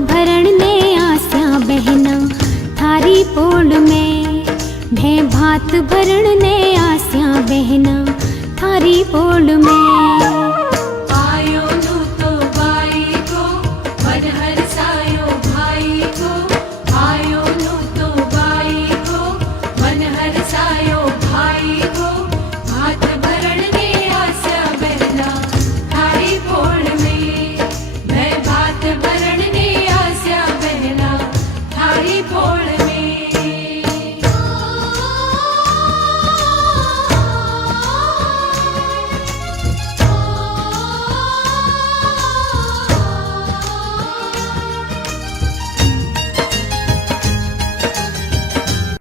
भरण ने आस्या बहना थारी पोल में। मैं भात भरण ने आस्या बहना थारी पोल में।